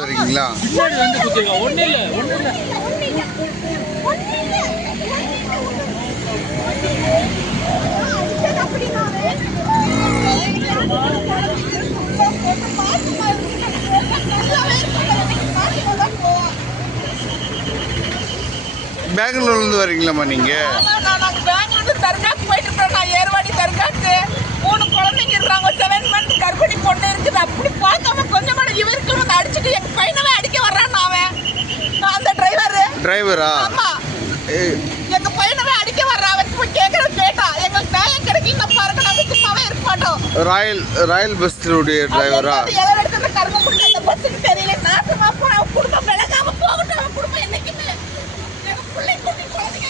வரீங்களா? பெங்களூர்லேருந்து வரீங்களாம்மா நீங்கள்? பெங்களூர் தர்காக்கு போயிட்டு இருக்கோம். நான் ஏர்வாடி தர்காக்கு 3 குழந்தைங்க இருக்காங்க. 7 மந்த் கர்ப்பிணி பொண்ணு இருக்குது. அப்படி பார்க்காம கொஞ்சம் கூட இவருக்கு வந்து அடிச்சுட்டு எங்க பையனவே அடிக்க வர்றான். அவன் அந்த டிரைவரா? ஆமா, எங்க பையனவே அடிக்க வர்றான். அவன் போய் கேட்டா எங்களுக்கு நியாயம் கிடைக்கல பாருங்க, நாங்க சும்மாவே இருக்க மாட்டோம். ராயல் பஸ்ஸுடைய டிரைவரா? எல்லாம் எடுத்து கர்மம் கொடுத்து அந்த பஸ்ஸுக்கு தெரியல. நாசமா போன அவன் குடும்பம் விளங்காம போகட்டும். அவன் குடும்பம் என்னைக்குமே எங்க பிள்ளை குட்டி குழந்தைங்க